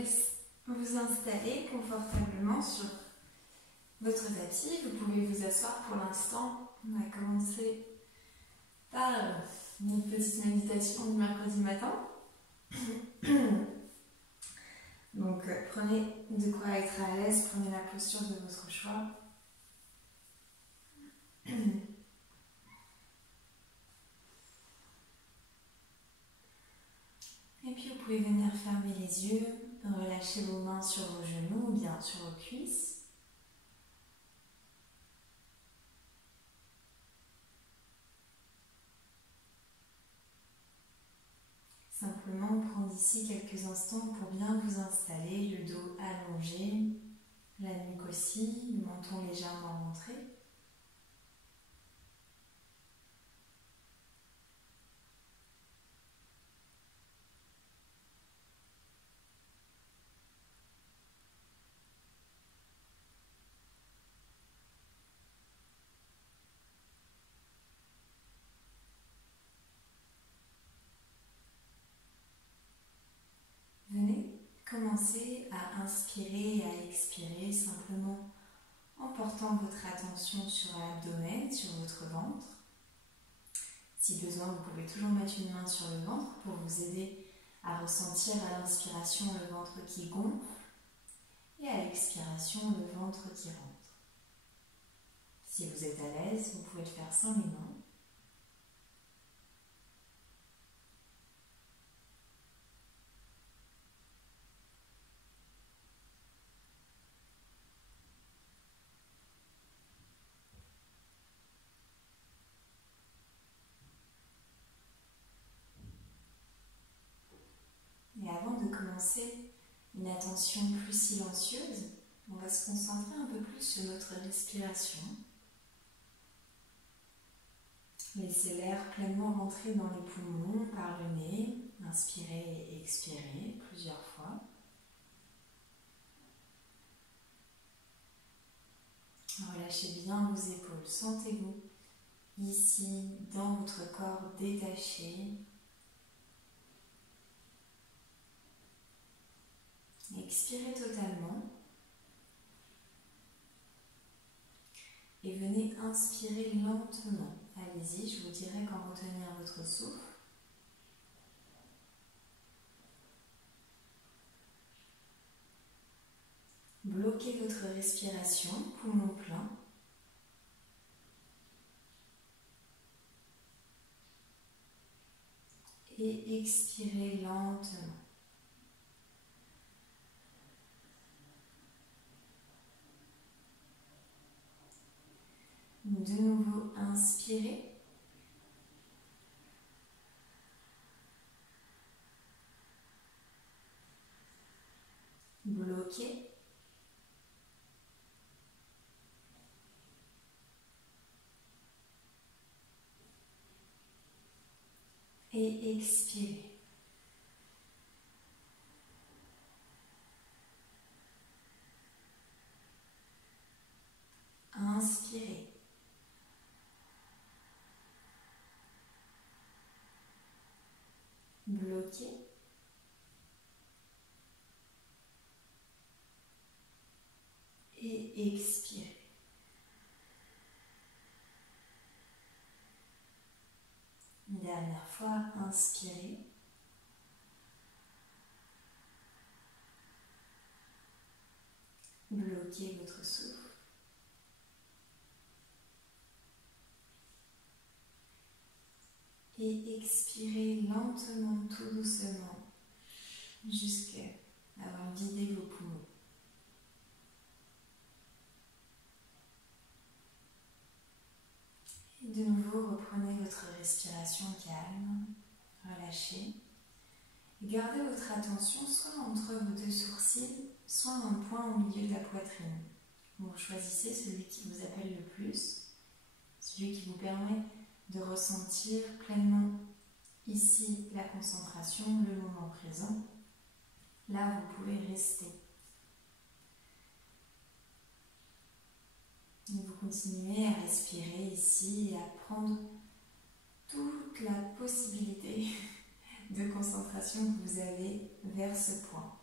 laisse vous installer confortablement sur votre tapis. Vous pouvez vous asseoir pour l'instant. On va commencer par une petite méditation du mercredi matin. Donc prenez de quoi être à l'aise, prenez la posture de votre choix. Et puis vous pouvez venir fermer les yeux, relâcher vos mains sur vos genoux ou bien sur vos cuisses. Simplement prendre ici quelques instants pour bien vous installer, le dos allongé, la nuque aussi, le menton légèrement rentré. Venez commencer à inspirer et à expirer simplement en portant votre attention sur l'abdomen, sur votre ventre. Si besoin, vous pouvez toujours mettre une main sur le ventre pour vous aider à ressentir à l'inspiration le ventre qui gonfle et à l'expiration le ventre qui rentre. Si vous êtes à l'aise, vous pouvez le faire sans les mains. Et avant de commencer une attention plus silencieuse, on va se concentrer un peu plus sur notre respiration. Laissez l'air pleinement rentrer dans les poumons par le nez. Inspirez et expirez plusieurs fois. Relâchez bien vos épaules. Sentez-vous ici dans votre corps détaché. Expirez totalement. Et venez inspirer lentement. Allez-y, je vous dirai quand retenir votre souffle. Bloquez votre respiration, poumon plein. Et expirez lentement. De nouveau, inspirez. Bloquez. Et expirez. Inspirez. Bloquez. Et expirez. Une dernière fois, inspirez. Bloquez votre souffle. Et expirez lentement, tout doucement, jusqu'à avoir vidé vos poumons. Et de nouveau, reprenez votre respiration calme, relâchez. Et gardez votre attention soit entre vos deux sourcils, soit un point au milieu de la poitrine. Vous choisissez celui qui vous appelle le plus, celui qui vous permet de ressentir pleinement ici la concentration, le moment présent. Là, vous pouvez rester. Et vous continuez à respirer ici et à prendre toute la possibilité de concentration que vous avez vers ce point.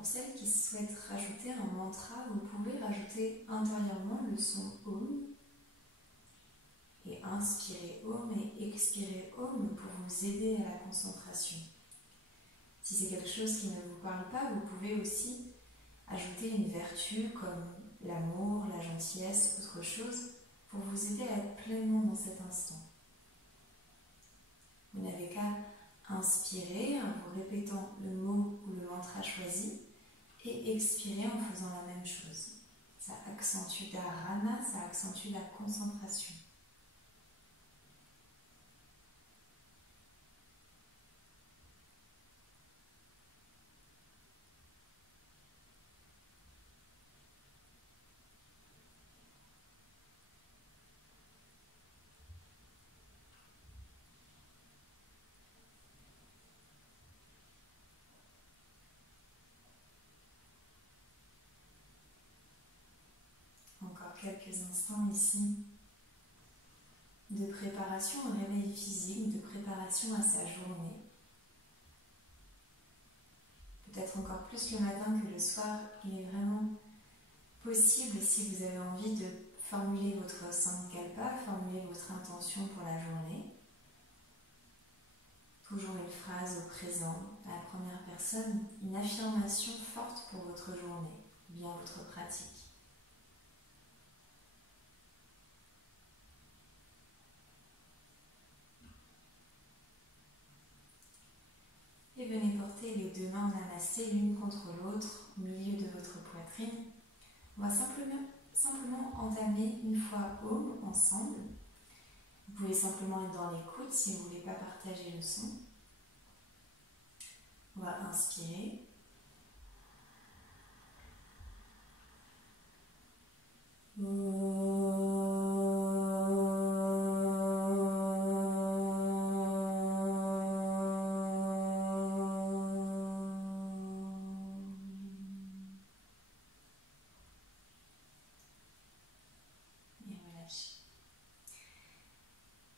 Pour celles qui souhaitent rajouter un mantra, vous pouvez rajouter intérieurement le son Om et inspirer Om et expirer Om pour vous aider à la concentration. Si c'est quelque chose qui ne vous parle pas, vous pouvez aussi ajouter une vertu comme l'amour, la gentillesse, autre chose, pour vous aider à être pleinement dans cet instant. Vous n'avez qu'à inspirer en vous répétant le mot ou le mantra choisi et expirer en faisant la même chose. Ça accentue dharana, ça accentue la concentration. Encore quelques instants ici de préparation au réveil physique, de préparation à sa journée. Peut-être encore plus le matin que le soir, il est vraiment possible, si vous avez envie, de formuler votre sankalpa, formuler votre intention pour la journée. Toujours une phrase au présent, à la première personne, une affirmation forte pour votre journée, ou bien votre pratique. Et venez porter les deux mains en namasté l'une contre l'autre au milieu de votre poitrine. On va simplement entamer une fois Om ensemble. Vous pouvez simplement être dans l'écoute si vous ne voulez pas partager le son. On va inspirer.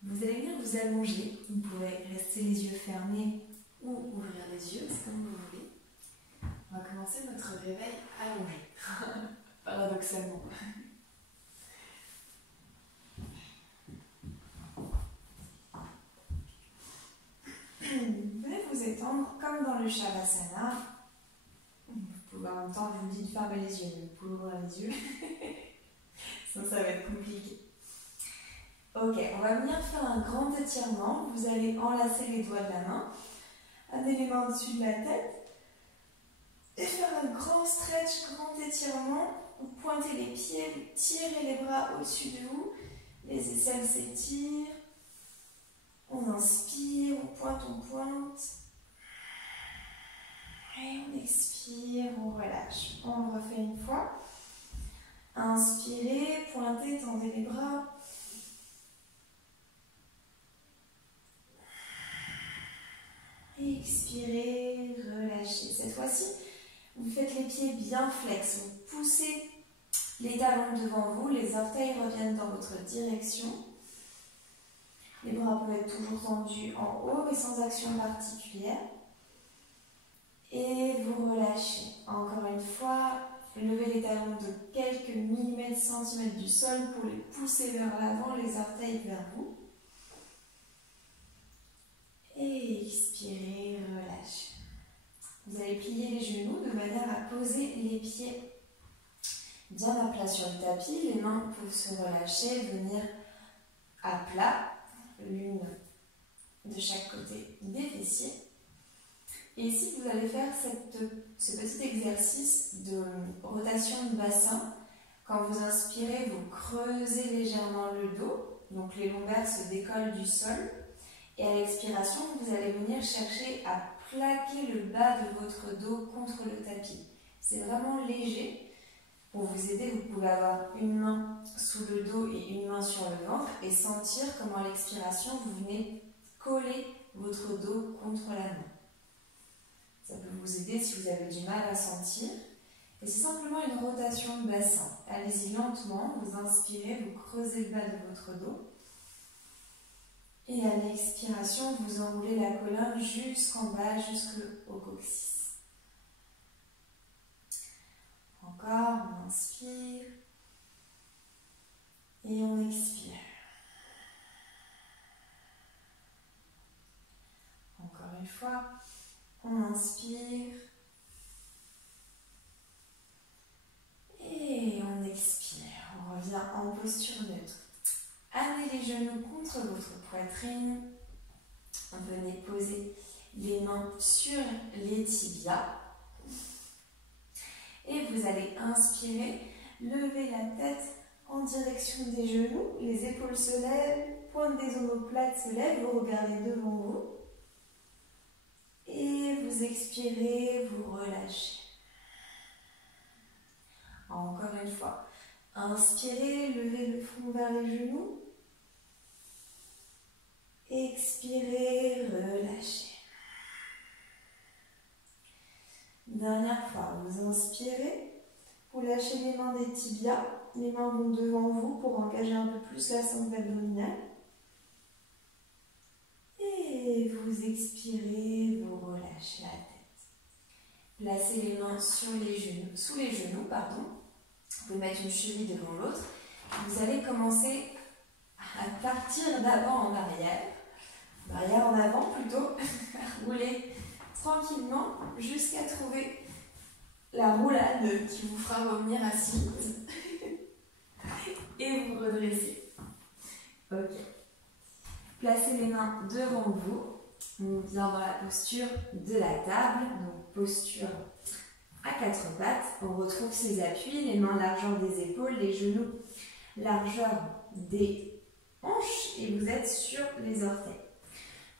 Vous allez venir vous allonger, vous pouvez rester les yeux fermés ou ouvrir les yeux, c'est comme vous voulez. On va commencer notre réveil allongé, paradoxalement. Venez vous étendre comme dans le Shavasana. Vous pouvez en même temps, je vous dis de fermer les yeux, mais vous pouvez ouvrir les yeux. Sinon ça va être compliqué. Ok, on va venir faire un grand étirement. Vous allez enlacer les doigts de la main, amener les mains au-dessus de la tête et faire un grand stretch, grand étirement. Vous pointez les pieds, tirez les bras au-dessus de vous, les aisselles s'étirent. On inspire, on pointe. Et on expire, on relâche. On refait une fois. Inspirez, pointez, tendez les bras. Expirez, relâchez. Cette fois-ci, vous faites les pieds bien flex. Vous poussez les talons devant vous, les orteils reviennent dans votre direction. Les bras peuvent être toujours tendus en haut, mais sans action particulière. Et vous relâchez. Encore une fois, levez les talons de quelques millimètres, centimètres du sol pour les pousser vers l'avant, les orteils vers vous. Et expirez, relâchez. Vous allez plier les genoux de manière à poser les pieds bien à plat sur le tapis. Les mains peuvent se relâcher, venir à plat, l'une de chaque côté des fessiers. Et ici, vous allez faire ce petit exercice de rotation de bassin. Quand vous inspirez, vous creusez légèrement le dos, donc les lombaires se décollent du sol. Et à l'expiration, vous allez venir chercher à plaquer le bas de votre dos contre le tapis. C'est vraiment léger. Pour vous aider, vous pouvez avoir une main sous le dos et une main sur le ventre et sentir comment à l'expiration, vous venez coller votre dos contre la main. Ça peut vous aider si vous avez du mal à sentir. Et c'est simplement une rotation de bassin. Allez-y lentement, vous inspirez, vous creusez le bas de votre dos. Et à l'expiration, vous enroulez la colonne jusqu'en bas, jusqu'au coccyx. Encore, on inspire et on expire. Encore une fois, on inspire et on expire. On revient en posture neutre. Amenez les genoux contre votre poitrine. Venez poser les mains sur les tibias. Et vous allez inspirer, lever la tête en direction des genoux. Les épaules se lèvent, pointe des omoplates se lève, vous regardez devant vous. Et vous expirez, vous relâchez. Encore une fois, inspirez, levez le front vers les genoux. Expirez, relâchez. Dernière fois, vous inspirez, vous lâchez les mains des tibias, les mains vont devant vous pour engager un peu plus la sangle abdominale. Et vous expirez, vous relâchez la tête. Placez les mains sur les genoux, sous les genoux, pardon. Vous pouvez mettre une cheville devant l'autre. Vous allez commencer à partir d'avant en arrière. Arrière en avant plutôt, roulez tranquillement jusqu'à trouver la roulade qui vous fera revenir assise et vous redressez. Ok. Placez les mains devant vous, on vient dans la posture de la table, donc posture à quatre pattes. On retrouve ses appuis, les mains largeur des épaules, les genoux largeur des hanches et vous êtes sur les orteils.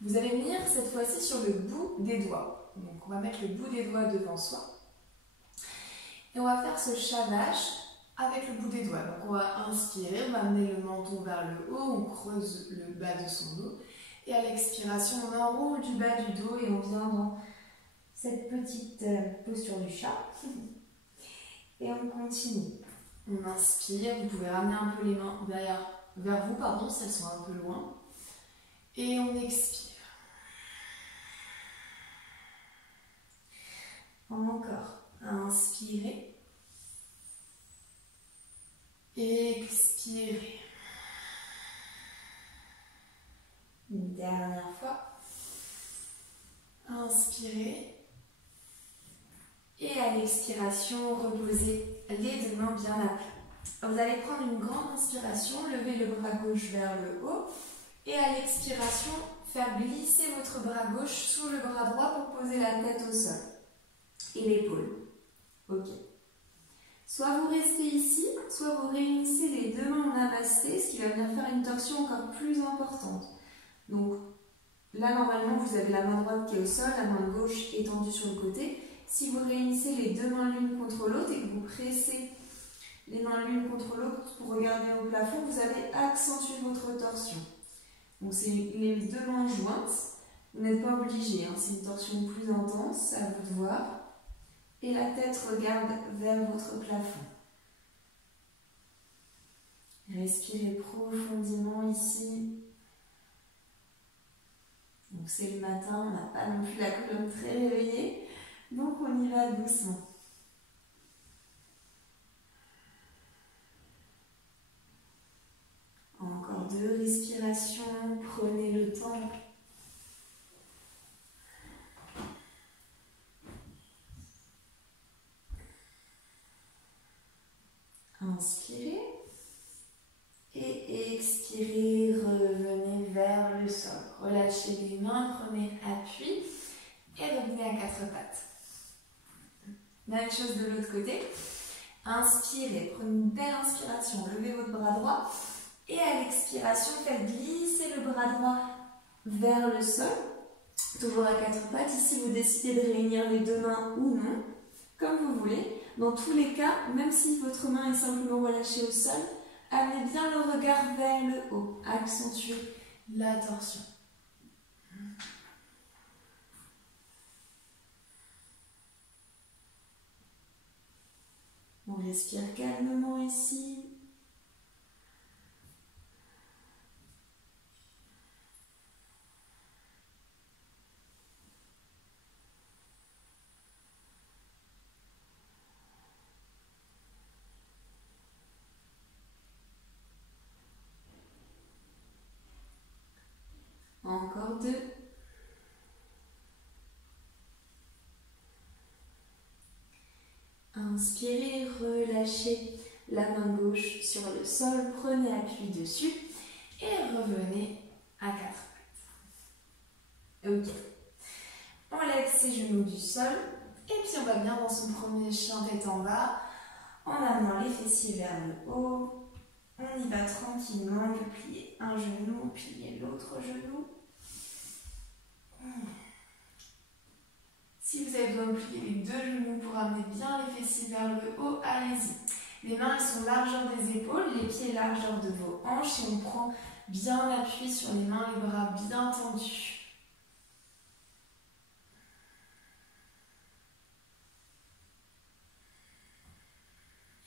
Vous allez venir cette fois-ci sur le bout des doigts. Donc on va mettre le bout des doigts devant soi. Et on va faire ce chat vache avec le bout des doigts. Donc on va inspirer, on va amener le menton vers le haut, on creuse le bas de son dos. Et à l'expiration, on enroule du bas du dos et on vient dans cette petite posture du chat. Et on continue. On inspire, vous pouvez ramener un peu les mains vers vous, si elles sont un peu loin. Et on expire. Encore. Inspirez. Expirez. Une dernière fois. Inspirez. Et à l'expiration, reposez les deux mains bien à plat. Vous allez prendre une grande inspiration, lever le bras gauche vers le haut. Et à l'expiration, faire glisser votre bras gauche sous le bras droit pour poser la tête au sol. Et l'épaule. Ok. Soit vous restez ici, soit vous réunissez les deux mains en namasté, ce qui va venir faire une torsion encore plus importante. Donc là, normalement, vous avez la main droite qui est au sol, la main gauche étendue sur le côté. Si vous réunissez les deux mains l'une contre l'autre et que vous pressez les mains l'une contre l'autre pour regarder au plafond, vous allez accentuer votre torsion. Donc c'est les deux mains jointes, vous n'êtes pas obligé, hein, c'est une torsion plus intense, à vous de voir. Et la tête regarde vers votre plafond. Respirez profondément ici. Donc c'est le matin, on n'a pas non plus la colonne très réveillée, donc on y va doucement. Encore 2 respirations, prenez le temps. Inspirez et expirez, revenez vers le sol. Relâchez les mains, prenez appui et revenez à quatre pattes. Même chose de l'autre côté. Inspirez, prenez une belle inspiration, levez votre bras droit et à l'expiration, faites glisser le bras droit vers le sol. Toujours à quatre pattes. Ici, vous décidez de réunir les deux mains ou non, comme vous voulez. Dans tous les cas, même si votre main est simplement relâchée au sol, amenez bien le regard vers le haut. Accentuez la torsion. On respire calmement ici. Encore 2. Inspirez, relâchez la main gauche sur le sol, prenez appui dessus et revenez à 4 pattes. Ok. On lève ses genoux du sol et puis on va bien dans son premier chien tête en bas en amenant les fessiers vers le haut. On y va tranquillement, vous pliez un genou, pliez l'autre genou. Si vous avez besoin de plier les 2 genoux pour amener bien les fessiers vers le haut, allez-y. Les mains elles sont largeur des épaules, les pieds largeur de vos hanches et on prend bien appui sur les mains, les bras bien tendus.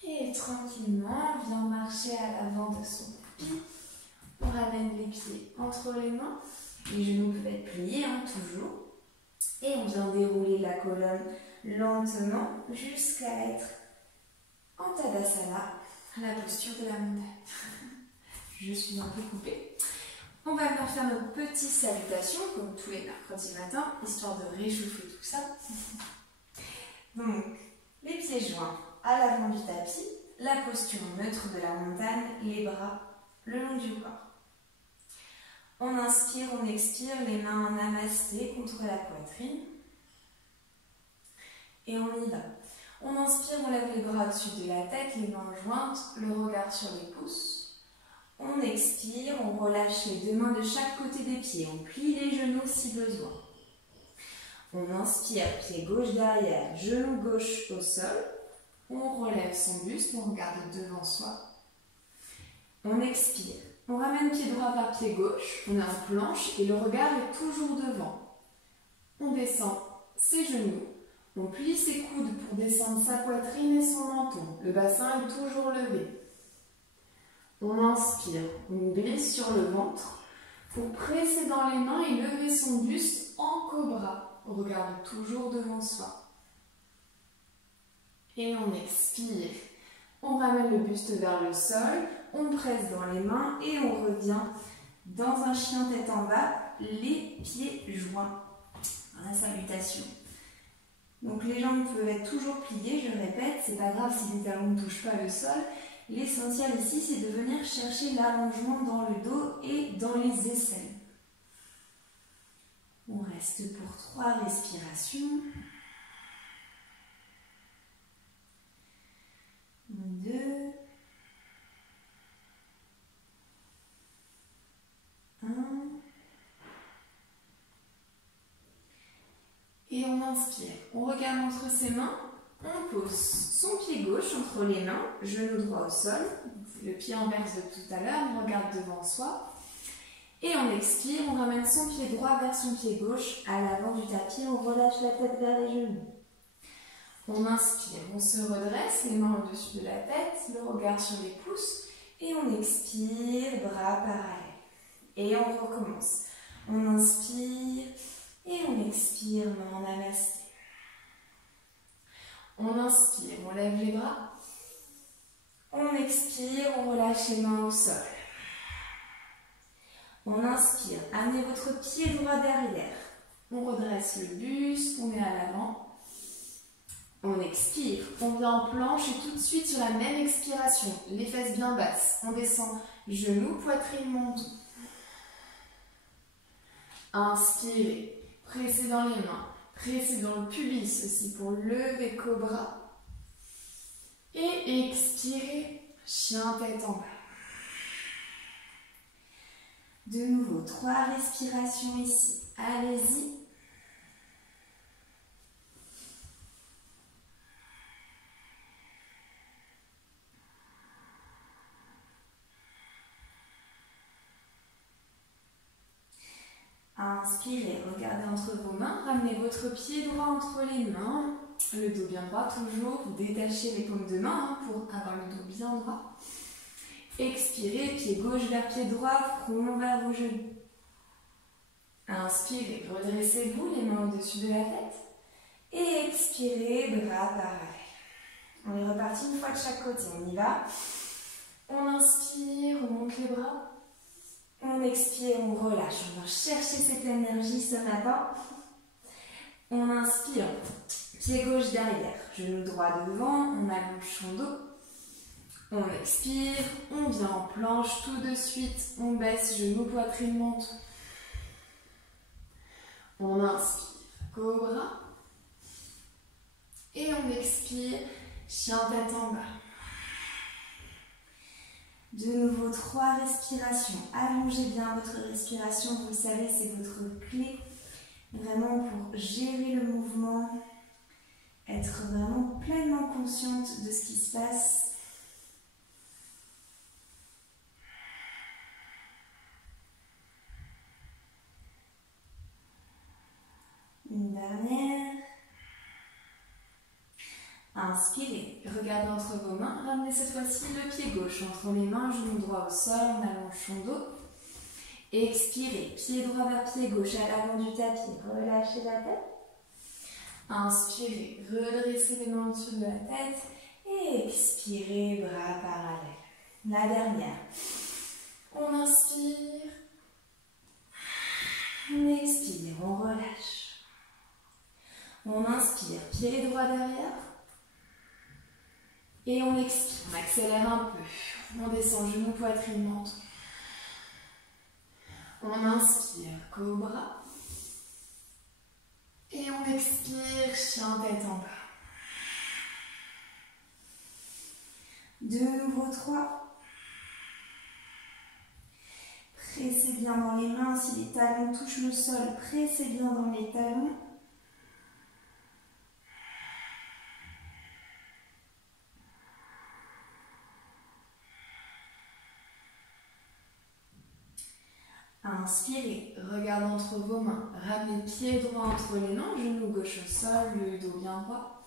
Et tranquillement, on vient marcher à l'avant de son tapis. On ramène les pieds entre les mains. Les genoux peuvent être pliés, toujours. Et on vient dérouler la colonne lentement jusqu'à être en Tadasana, la posture de la montagne. Je suis un peu coupée. On va venir faire notre petite salutation, comme tous les mercredis matins, histoire de réchauffer tout ça. Donc, les pieds joints à l'avant du tapis, la posture neutre de la montagne, les bras le long du corps. On inspire, on expire, les mains en namasté contre la poitrine. Et on y va. On inspire, on lève les bras au-dessus de la tête, les mains jointes, le regard sur les pouces. On expire, on relâche les 2 mains de chaque côté des pieds. On plie les genoux si besoin. On inspire, pied gauche derrière, genou gauche au sol. On relève son buste, on regarde devant soi. On expire. On ramène pied droit vers pied gauche, on est en planche et le regard est toujours devant. On descend ses genoux, on plie ses coudes pour descendre sa poitrine et son menton. Le bassin est toujours levé. On inspire, on glisse sur le ventre pour presser dans les mains et lever son buste en cobra. On regarde toujours devant soi. Et on expire. On ramène le buste vers le sol, on presse dans les mains et on revient dans un chien tête en bas, les pieds joints. La salutation. Donc les jambes peuvent être toujours pliées, je répète, c'est pas grave si les talons ne touchent pas le sol. L'essentiel ici, c'est de venir chercher l'allongement dans le dos et dans les aisselles. On reste pour 3 respirations. 2. Et on inspire. On regarde entre ses mains. On pose son pied gauche entre les mains, genou droit au sol. C'est le pied inverse de tout à l'heure. On regarde devant soi. Et on expire. On ramène son pied droit vers son pied gauche à l'avant du tapis. On relâche la tête vers les genoux. On inspire, on se redresse, les mains au-dessus de la tête, le regard sur les pouces. Et on expire, bras parallèles. Et on recommence. On inspire et on expire, main en namasté. On inspire, on lève les bras. On expire, on relâche les mains au sol. On inspire, amenez votre pied droit derrière. On redresse le buste, on est à l'avant. On expire, on vient en planche et tout de suite sur la même expiration, les fesses bien basses. On descend genoux, poitrine, menton. Inspirez, pressez dans les mains, pressez dans le pubis aussi pour lever cobra. Et expirez, chien tête en bas. De nouveau, 3 respirations ici. Allez-y. Inspirez, regardez entre vos mains, ramenez votre pied droit entre les mains, le dos bien droit toujours, vous détachez les paumes de main pour avoir le dos bien droit. Expirez, pied gauche vers pied droit, front vers vos genoux. Inspirez, redressez-vous, les mains au-dessus de la tête. Et expirez, bras parallèles. On est reparti une fois de chaque côté, on y va. On inspire, on monte les bras. On expire, on relâche. On va chercher cette énergie ce matin. On inspire, pied gauche derrière, genou droit devant, on allonge son dos. On expire, on vient en planche tout de suite, on baisse, genou, poitrine, menton. On inspire, cobra. Et on expire, chien tête en bas. De nouveau, 3 respirations. Allongez bien votre respiration, vous le savez, c'est votre clé. Vraiment pour gérer le mouvement, être vraiment pleinement consciente de ce qui se passe. Une dernière. Inspirez, regardez entre vos mains, ramenez cette fois-ci le pied gauche entre les mains, genou droit au sol, on allonge son dos. Expirez, pied droit vers pied gauche à l'avant du tapis, relâchez la tête. Inspirez, redressez les mains au-dessus de la tête. Et expirez, bras parallèles. La dernière. On inspire. On expire, on relâche. On inspire, pied droit derrière. Et on expire, on accélère un peu. On descend, genou, poitrine, menton. On inspire, cobra. Et on expire, chien tête en bas. De nouveau 3. Pressez bien dans les mains, si les talons touchent le sol, pressez bien dans les talons. Inspirez, regardez entre vos mains, ramenez pied droit entre les mains, genou gauche au sol, le dos bien droit.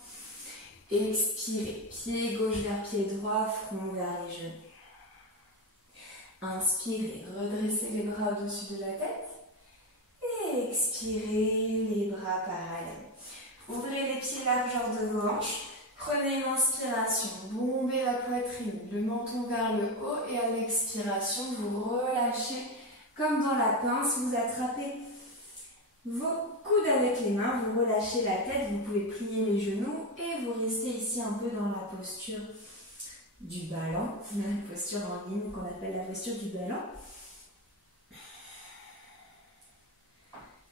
Expirez, pied gauche vers pied droit, front vers les genoux. Inspirez, redressez les bras au-dessus de la tête. Et expirez, les bras parallèles. Ouvrez les pieds largeur de vos hanches. Prenez une inspiration, bombez la poitrine, le menton vers le haut et à l'expiration, vous relâchez. Comme dans la pince, vous attrapez vos coudes avec les mains, vous relâchez la tête, vous pouvez plier les genoux et vous restez ici un peu dans la posture du ballon, la posture en ligne qu'on appelle la posture du ballon.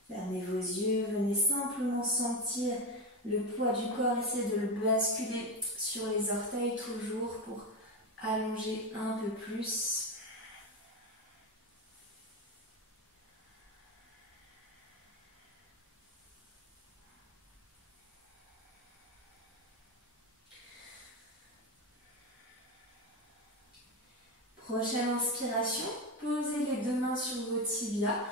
Fermez vos yeux, venez simplement sentir le poids du corps, essayez de le basculer sur les orteils toujours pour allonger un peu plus. Prochaine inspiration, posez les 2 mains sur vos tibias,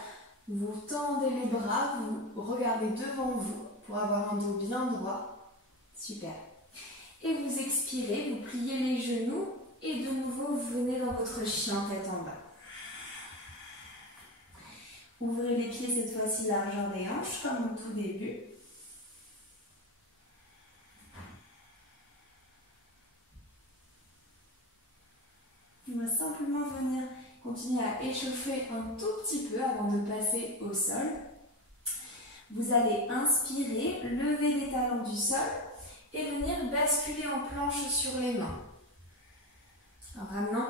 vous tendez les bras, vous regardez devant vous pour avoir un dos bien droit. Super. Et vous expirez, vous pliez les genoux et de nouveau vous venez dans votre chien tête en bas. Ouvrez les pieds cette fois-ci largeur des hanches comme au tout début. On va simplement venir continuer à échauffer un tout petit peu avant de passer au sol. Vous allez inspirer, lever les talons du sol et venir basculer en planche sur les mains. En ramenant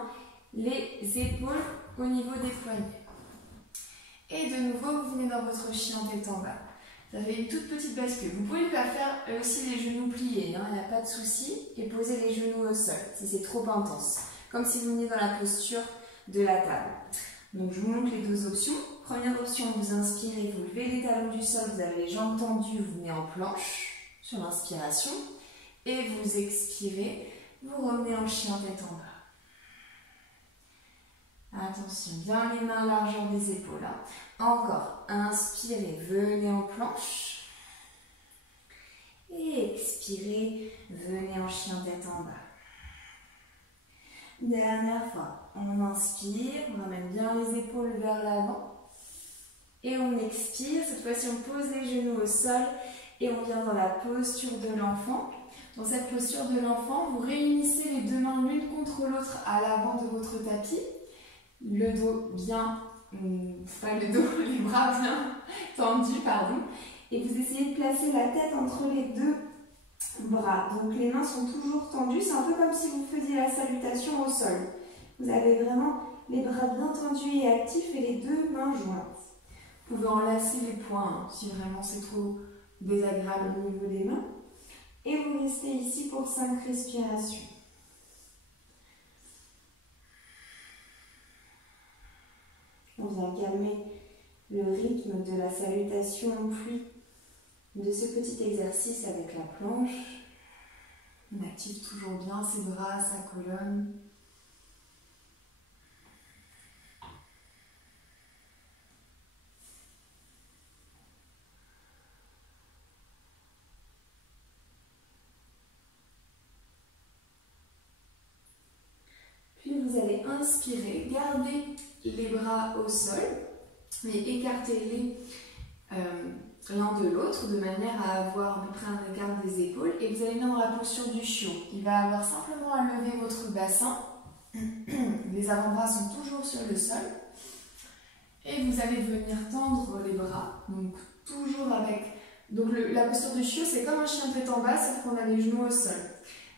les épaules au niveau des poignets. Et de nouveau, vous venez dans votre chien tête en bas. Ça fait une toute petite bascule. Vous pouvez la faire aussi les genoux pliés, il n'y a pas de souci. Et poser les genoux au sol si c'est trop intense. Comme si vous veniez dans la posture de la table. Donc je vous montre les 2 options. Première option, vous inspirez, vous levez les talons du sol, vous avez les jambes tendues, vous venez en planche sur l'inspiration. Et vous expirez, vous revenez en chien tête en bas. Attention, bien les mains largeur des épaules. Encore, inspirez, venez en planche. Et expirez, venez en chien tête en bas. Dernière fois, on inspire, on ramène bien les épaules vers l'avant. Et on expire, cette fois-ci on pose les genoux au sol et on vient dans la posture de l'enfant. Dans cette posture de l'enfant, vous réunissez les 2 mains l'une contre l'autre à l'avant de votre tapis. Le dos bien pas le dos, les bras bien tendus, pardon. Et vous essayez de placer la tête entre les deux bras. Donc les mains sont toujours tendues, c'est un peu comme si vous faisiez la salutation au sol. Vous avez vraiment les bras bien tendus et actifs et les deux mains jointes. Vous pouvez enlacer les poings si vraiment c'est trop désagréable au niveau des mains. Et vous restez ici pour 5 respirations. On vient calmer le rythme de la salutation en pluie de ce petit exercice avec la planche. On active toujours bien ses bras, sa colonne. Puis vous allez inspirer, garder les bras au sol, mais écartez-les l'un de l'autre de manière à avoir à peu près un écart des épaules. Et vous allez venir dans la posture du chiot. Il va avoir simplement à lever votre bassin. Les avant-bras sont toujours sur le sol. Et vous allez venir tendre les bras. Donc toujours avec... Donc la posture du chiot, c'est comme un chien tête en bas, sauf qu'on a les genoux au sol.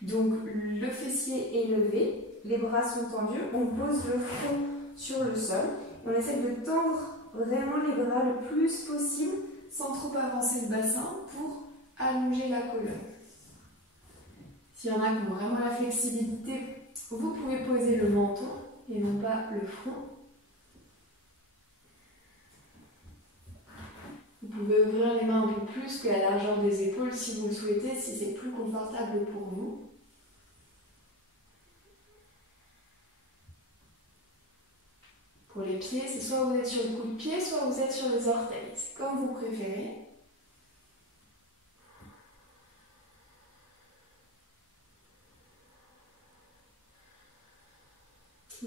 Donc le fessier est levé. Les bras sont tendus, on pose le front sur le sol. On essaie de tendre vraiment les bras le plus possible sans trop avancer le bassin pour allonger la colonne. S'il y en a qui ont vraiment la flexibilité, vous pouvez poser le menton et non pas le front. Vous pouvez ouvrir les mains un peu plus que la largeur des épaules si vous le souhaitez, si c'est plus confortable pour vous. Pour les pieds, c'est soit vous êtes sur le coup de pied, soit vous êtes sur les orteils. C'est comme vous préférez.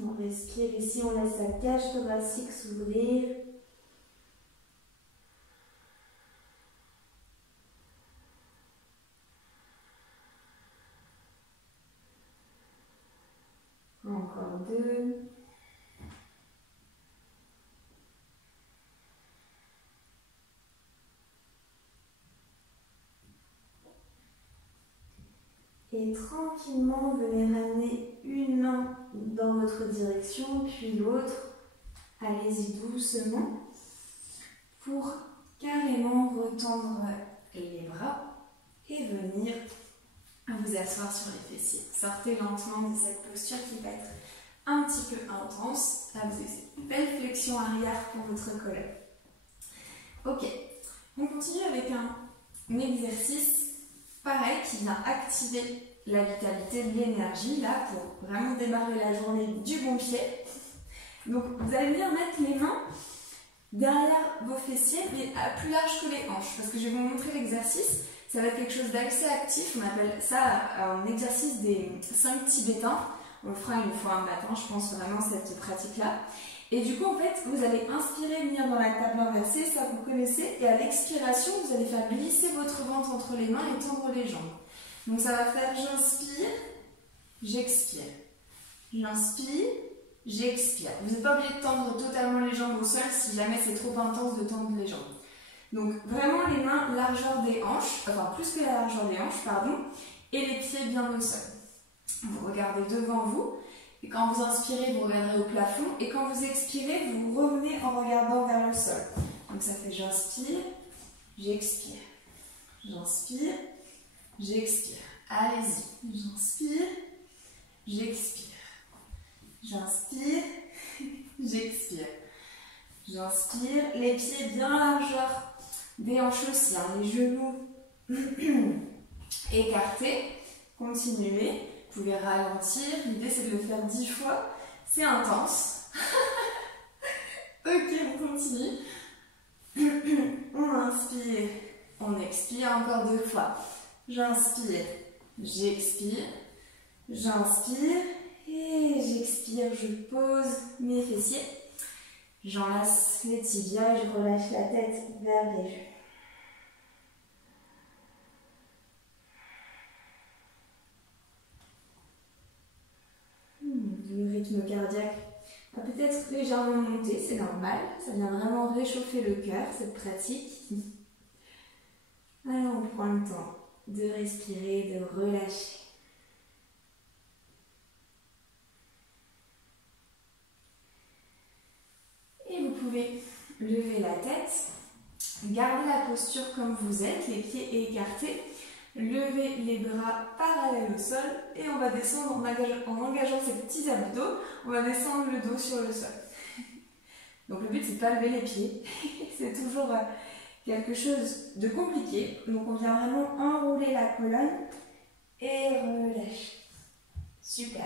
On respire ici, on laisse la cage thoracique s'ouvrir. Encore 2. Et tranquillement, venez ramener une main dans votre direction, puis l'autre. Allez-y doucement pour carrément retendre les bras et venir vous asseoir sur les fessiers. Sortez lentement de cette posture qui va être un petit peu intense. Là, vous avez une belle flexion arrière pour votre colonne. Ok, on continue avec un exercice pareil qui vient activer la vitalité, l'énergie, là, pour vraiment démarrer la journée du bon pied. Donc, vous allez venir mettre les mains derrière vos fessiers, mais plus large que les hanches, parce que je vais vous montrer l'exercice. Ça va être quelque chose d'assez actif, on appelle ça un exercice des 5 tibétains. On le fera une fois un matin, je pense vraiment cette pratique-là. Et du coup, en fait, vous allez inspirer, venir dans la table inversée, ça vous connaissez, et à l'expiration, vous allez faire glisser votre ventre entre les mains et tendre les jambes. Donc ça va faire j'inspire, j'expire. J'inspire, j'expire. Vous n'êtes pas obligé de tendre totalement les jambes au sol si jamais c'est trop intense de tendre les jambes. Donc vraiment les mains largeur des hanches, enfin plus que la largeur des hanches, pardon, et les pieds bien au sol. Vous regardez devant vous, et quand vous inspirez, vous regarderez au plafond, et quand vous expirez, vous revenez en regardant vers le sol. Donc ça fait j'inspire, j'expire. J'inspire, j'expire. Allez-y, j'inspire, j'expire. J'inspire, j'expire. J'inspire, les pieds bien largeur des hanches aussi, hein, les genoux écartés. Continuez, vous pouvez ralentir. L'idée c'est de le faire 10 fois. C'est intense. Ok, on continue. On inspire, on expire encore 2 fois. J'inspire, j'expire. J'inspire et j'expire. Je pose mes fessiers. J'enlace les tibias et je relâche la tête vers les genoux. Le rythme cardiaque va peut-être légèrement monter, c'est normal. Ça vient vraiment réchauffer le cœur, cette pratique. Alors on prend le temps de respirer, de relâcher. Et vous pouvez lever la tête, garder la posture comme vous êtes, les pieds écartés, lever les bras parallèles au sol et on va descendre en engageant ces petits abdos, on va descendre le dos sur le sol. Donc le but c'est de ne pas lever les pieds, c'est toujours quelque chose de compliqué. Donc on vient vraiment enrouler la colonne et relâcher. Super.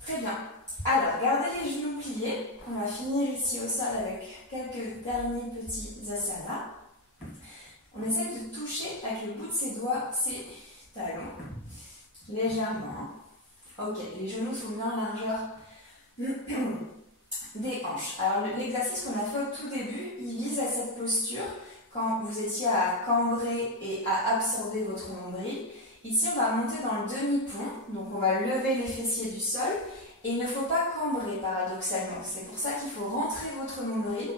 Très bien. Alors, gardez les genoux pliés. On va finir ici au sol avec quelques derniers petits asanas. On essaie de toucher avec le bout de ses doigts ses talons. Légèrement. Ok, les genoux sont bien largeur des hanches. Alors, l'exercice qu'on a fait au tout début, il vise à cette posture quand vous étiez à cambrer et à absorber votre nombril. Ici, on va monter dans le demi-pont. Donc, on va lever les fessiers du sol. Et il ne faut pas cambrer paradoxalement. C'est pour ça qu'il faut rentrer votre nombril.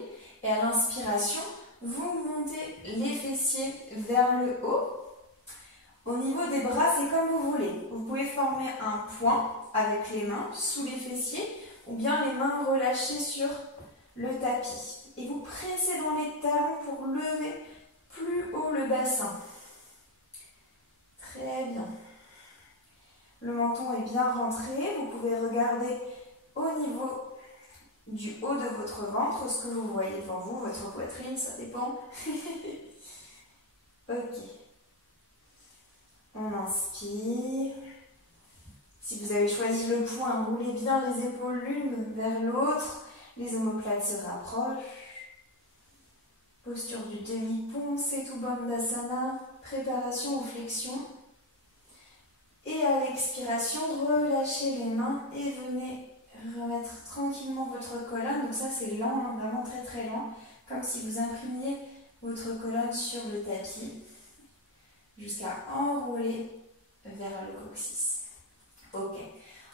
Et à l'inspiration, vous montez les fessiers vers le haut. Au niveau des bras, c'est comme vous voulez. Vous pouvez former un point avec les mains sous les fessiers ou bien les mains relâchées sur le tapis. Et vous pressez dans les talons pour lever plus haut le bassin. Très bien. Le menton est bien rentré. Vous pouvez regarder au niveau du haut de votre ventre ce que vous voyez devant vous, votre poitrine, ça dépend. Ok. On inspire. Si vous avez choisi le point, roulez bien les épaules l'une vers l'autre. Les omoplates se rapprochent. Posture du demi-pont, Setu Bandhasana. Préparation aux flexions. Et à l'expiration, relâchez les mains et venez remettre tranquillement votre colonne. Donc ça c'est lent, hein, vraiment très très lent, comme si vous imprimiez votre colonne sur le tapis jusqu'à enrouler vers le coccyx. Ok,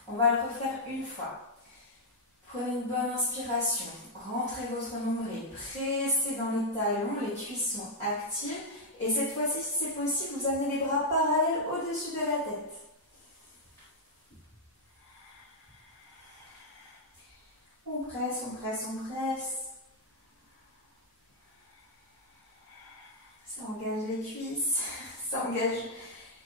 on va le refaire une fois. Prenez une bonne inspiration, rentrez votre nombril, pressez dans les talons, les cuisses sont actives. Et cette fois-ci, si c'est possible, vous amenez les bras parallèles au-dessus de la tête. On presse, on presse, on presse. Ça engage les cuisses, ça engage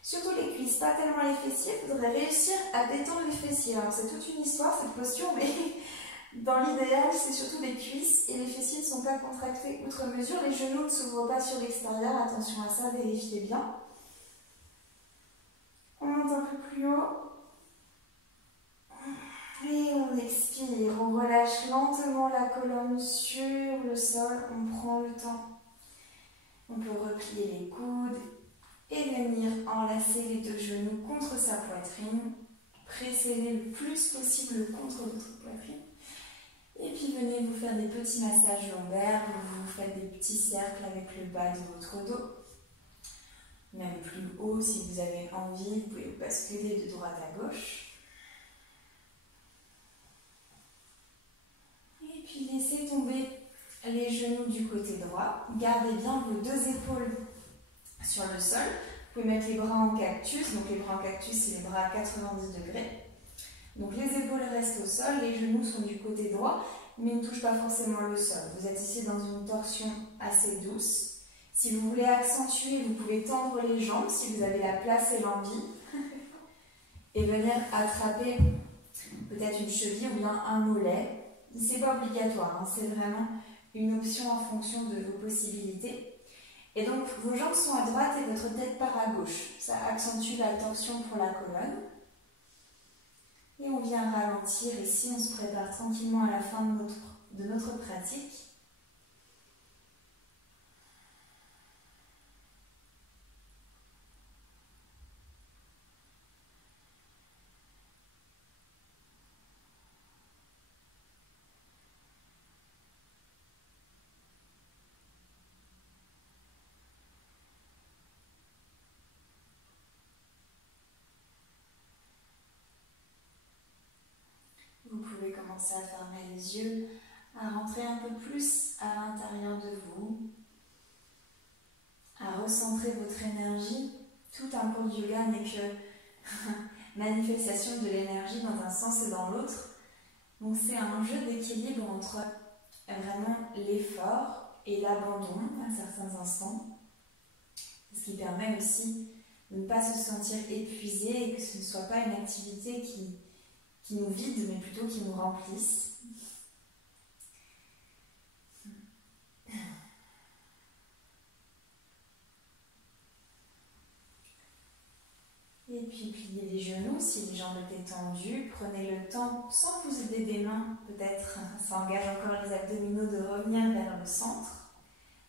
surtout les cuisses, pas tellement les fessiers. Il faudrait réussir à détendre les fessiers. Alors c'est toute une histoire cette posture, mais dans l'idéal, c'est surtout les cuisses et les fessiers ne sont pas contractés outre mesure. Les genoux ne s'ouvrent pas sur l'extérieur, attention à ça, vérifiez bien. On monte un peu plus haut. Et on expire, on relâche lentement la colonne sur le sol, on prend le temps. On peut replier les coudes et venir enlacer les deux genoux contre sa poitrine. Pressez-les le plus possible contre votre poitrine. Et puis venez vous faire des petits massages lombaires, vous faites des petits cercles avec le bas de votre dos. Même plus haut si vous avez envie, vous pouvez basculer de droite à gauche. Et puis laissez tomber les genoux du côté droit. Gardez bien vos deux épaules sur le sol. Vous pouvez mettre les bras en cactus. Donc les bras en cactus, c'est les bras à 90 degrés. Donc les épaules restent au sol, les genoux sont du côté droit, mais ne touchent pas forcément le sol. Vous êtes ici dans une torsion assez douce. Si vous voulez accentuer, vous pouvez tendre les jambes si vous avez la place et l'envie. Et venir attraper peut-être une cheville ou bien un mollet. Ce n'est pas obligatoire, hein, c'est vraiment une option en fonction de vos possibilités. Et donc vos jambes sont à droite et votre tête part à gauche. Ça accentue la tension pour la colonne. Et on vient ralentir ici, on se prépare tranquillement à la fin de notre pratique. Vous pouvez commencer commencer à fermer les yeux, à rentrer un peu plus à l'intérieur de vous, à recentrer votre énergie. Tout un cours de yoga n'est que manifestation de l'énergie dans un sens et dans l'autre. Donc c'est un jeu d'équilibre entre vraiment l'effort et l'abandon à certains instants, ce qui permet aussi de ne pas se sentir épuisé et que ce ne soit pas une activité qui nous vide, mais plutôt qui nous remplisse. Et puis pliez les genoux si les jambes étaient tendues. Prenez le temps, sans vous aider des mains, peut-être, ça engage encore les abdominaux, de revenir vers le centre.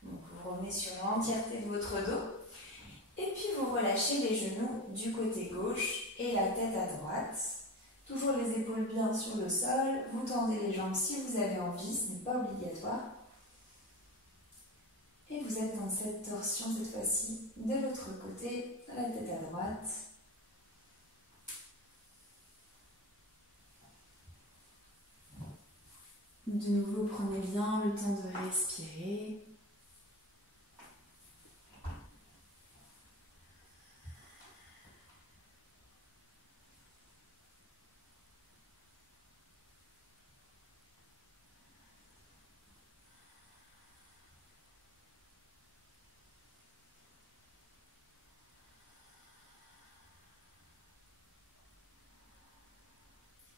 Donc vous revenez sur l'entièreté de votre dos. Et puis vous relâchez les genoux du côté gauche et la tête à droite. Toujours les épaules bien sur le sol. Vous tendez les jambes si vous avez envie, ce n'est pas obligatoire. Et vous êtes dans cette torsion cette fois-ci de l'autre côté, la tête à droite. De nouveau, prenez bien le temps de respirer.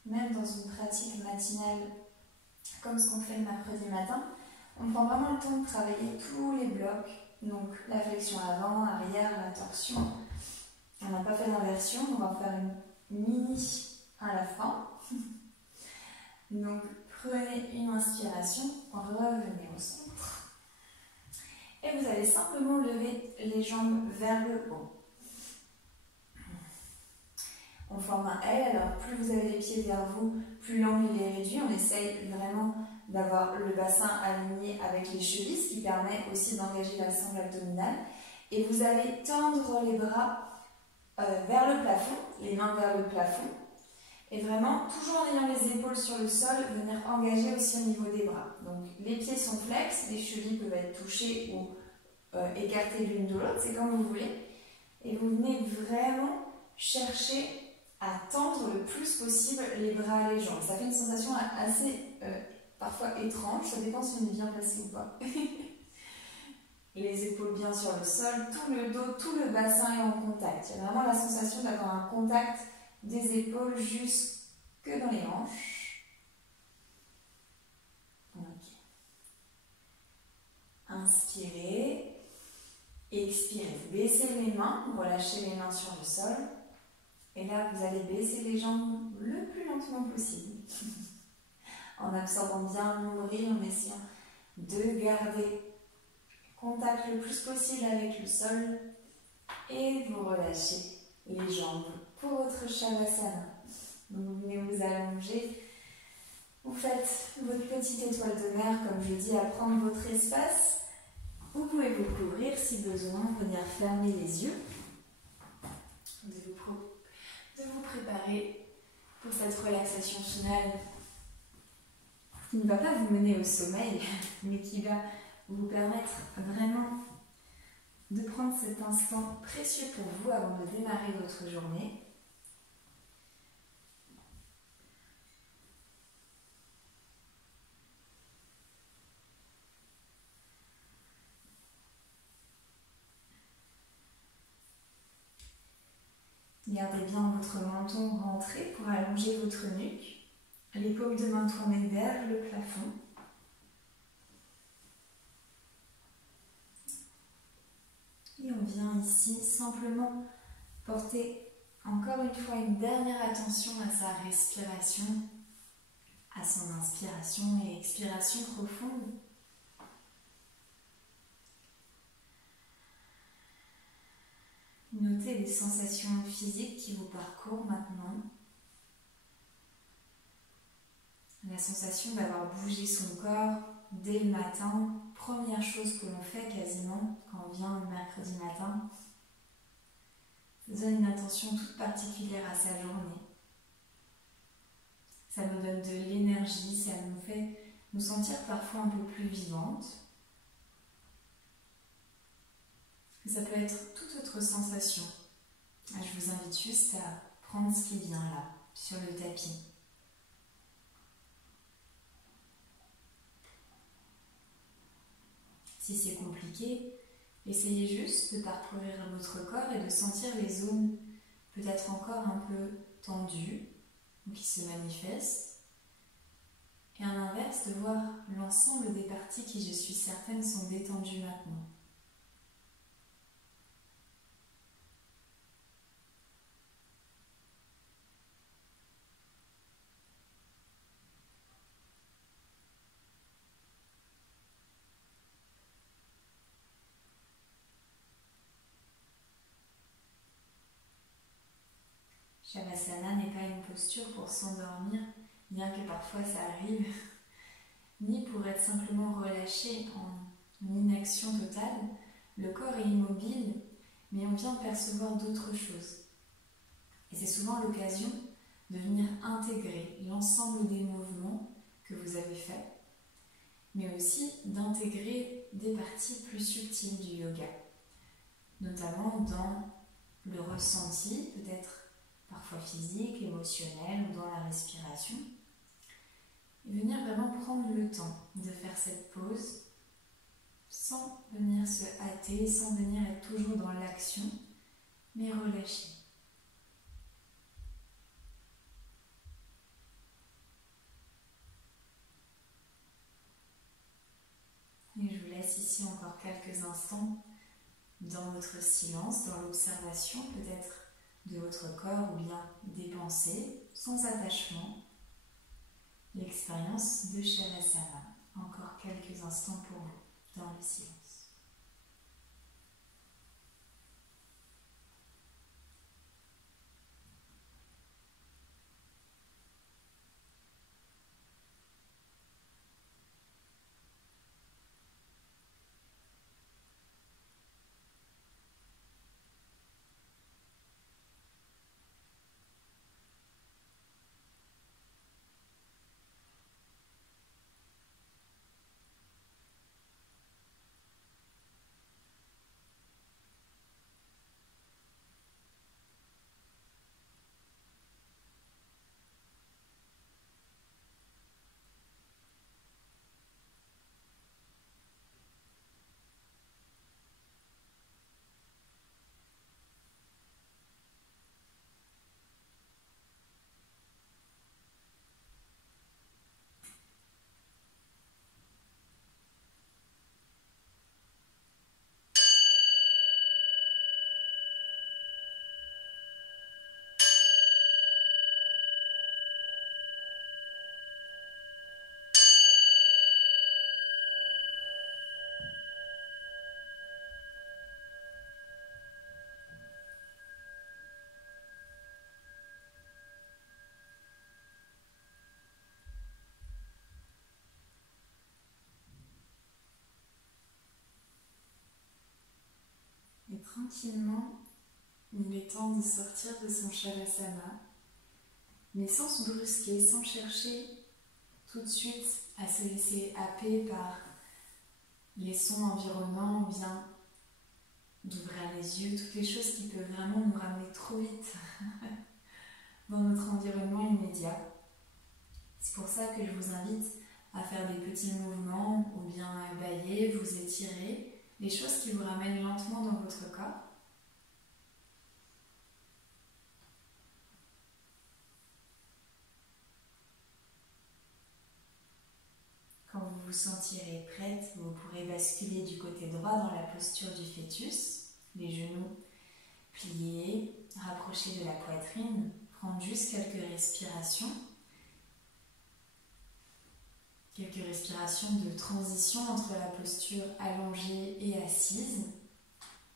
Même dans une pratique matinale comme ce qu'on fait le mercredi matin, on prend vraiment le temps de travailler tous les blocs, donc la flexion avant, arrière, la torsion. On n'a pas fait d'inversion, on va faire une mini à la fin. Donc prenez une inspiration, revenez au centre. Et vous allez simplement lever les jambes vers le haut. On forme un L, alors plus vous avez les pieds vers vous, plus l'angle est réduit. On essaye vraiment d'avoir le bassin aligné avec les chevilles, ce qui permet aussi d'engager la sangle abdominale. Et vous allez tendre les bras vers le plafond, les mains vers le plafond. Et vraiment, toujours en ayant les épaules sur le sol, venir engager aussi au niveau des bras. Donc les pieds sont flex, les chevilles peuvent être touchées ou écartées l'une de l'autre, c'est comme vous voulez. Et vous venez vraiment chercher à tendre le plus possible les bras et les jambes. Ça fait une sensation assez parfois étrange, ça dépend si on est bien placé ou pas. Les épaules bien sur le sol, tout le dos, tout le bassin est en contact. Il y a vraiment la sensation d'avoir un contact des épaules jusque dans les hanches. Okay. Inspirez, expirez. Baissez les mains, relâchez les mains sur le sol. Et là, vous allez baisser les jambes le plus lentement possible. En absorbant bien le nombril, en essayant de garder contact le plus possible avec le sol. Et vous relâchez les jambes pour votre Shavasana. Donc vous venez vous allonger. Vous faites votre petite étoile de mer, comme je dis, à prendre votre espace. Vous pouvez vous couvrir si besoin, venir fermer les yeux. De vous préparer pour cette relaxation finale qui ne va pas vous mener au sommeil, mais qui va vous permettre vraiment de prendre cet instant précieux pour vous avant de démarrer votre journée. Gardez bien votre menton rentré pour allonger votre nuque. Les paumes de main tournées vers le plafond. Et on vient ici simplement porter encore une fois une dernière attention à sa respiration, à son inspiration et expiration profonde. Notez les sensations physiques qui vous parcourent maintenant. La sensation d'avoir bougé son corps dès le matin, première chose que l'on fait quasiment quand on vient le mercredi matin. Ça donne une attention toute particulière à sa journée. Ça nous donne de l'énergie, ça nous fait nous sentir parfois un peu plus vivantes. Ça peut être toute autre sensation. Je vous invite juste à prendre ce qui vient là, sur le tapis. Si c'est compliqué, essayez juste de parcourir votre corps et de sentir les zones peut-être encore un peu tendues ou qui se manifestent. Et à l'inverse, de voir l'ensemble des parties qui, je suis certaine, sont détendues maintenant. Shavasana n'est pas une posture pour s'endormir, bien que parfois ça arrive, ni pour être simplement relâché en inaction totale. Le corps est immobile, mais on vient percevoir d'autres choses. Et c'est souvent l'occasion de venir intégrer l'ensemble des mouvements que vous avez faits, mais aussi d'intégrer des parties plus subtiles du yoga, notamment dans le ressenti, peut-être parfois physique, émotionnel ou dans la respiration. Et venir vraiment prendre le temps de faire cette pause sans venir se hâter, sans venir être toujours dans l'action, mais relâcher. Et je vous laisse ici encore quelques instants dans votre silence, dans l'observation peut-être de votre corps ou bien des pensées, sans attachement. L'expérience de Shavasana. Encore quelques instants pour vous dans le silence. Et tranquillement, il est temps de sortir de son Shavasana, mais sans se brusquer, sans chercher tout de suite à se laisser happer par les sons environnants ou bien d'ouvrir les yeux, toutes les choses qui peuvent vraiment nous ramener trop vite dans notre environnement immédiat. C'est pour ça que je vous invite à faire des petits mouvements ou bien à bâiller, vous étirer, les choses qui vous ramènent lentement dans votre corps. Quand vous vous sentirez prête, vous pourrez basculer du côté droit dans la posture du fœtus, les genoux pliés, rapprochés de la poitrine, prendre juste quelques respirations de transition entre la posture allongée et assise,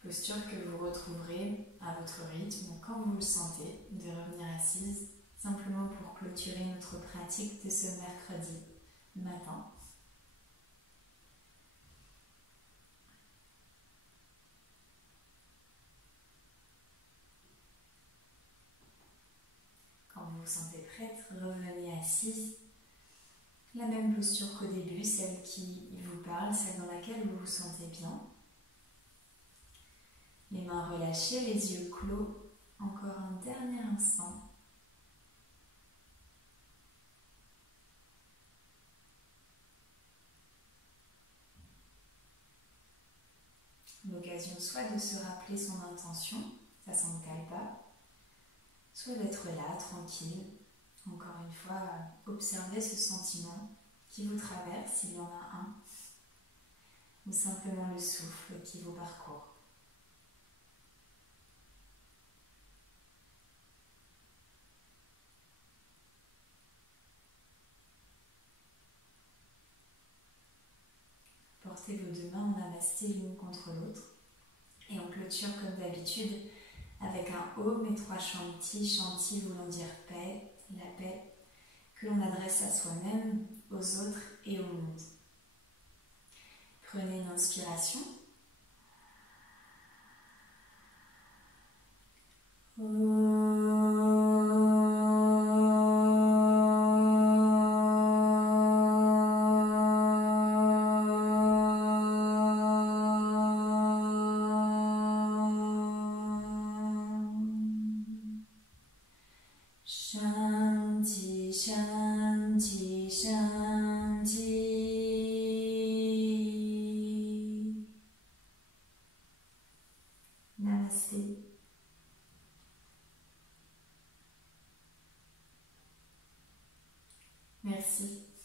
posture que vous retrouverez à votre rythme quand vous le sentez, de revenir assise, simplement pour clôturer notre pratique de ce mercredi matin. Quand vous vous sentez prête, revenez assise. La même posture qu'au début, celle qui vous parle, celle dans laquelle vous vous sentez bien. Les mains relâchées, les yeux clos. Encore un dernier instant. L'occasion soit de se rappeler son intention, ça ne s'encale pas, soit d'être là, tranquille. Encore une fois, observez ce sentiment qui vous traverse, s'il y en a un, ou simplement le souffle qui vous parcourt. Portez vos deux mains en namasté l'une contre l'autre et on clôture comme d'habitude avec un Om et 3 Shanti, Shanti voulant dire paix, la paix que l'on adresse à soi-même, aux autres et au monde. Prenez une inspiration. Shanti, Shanti, Shanti. Namasté. Merci.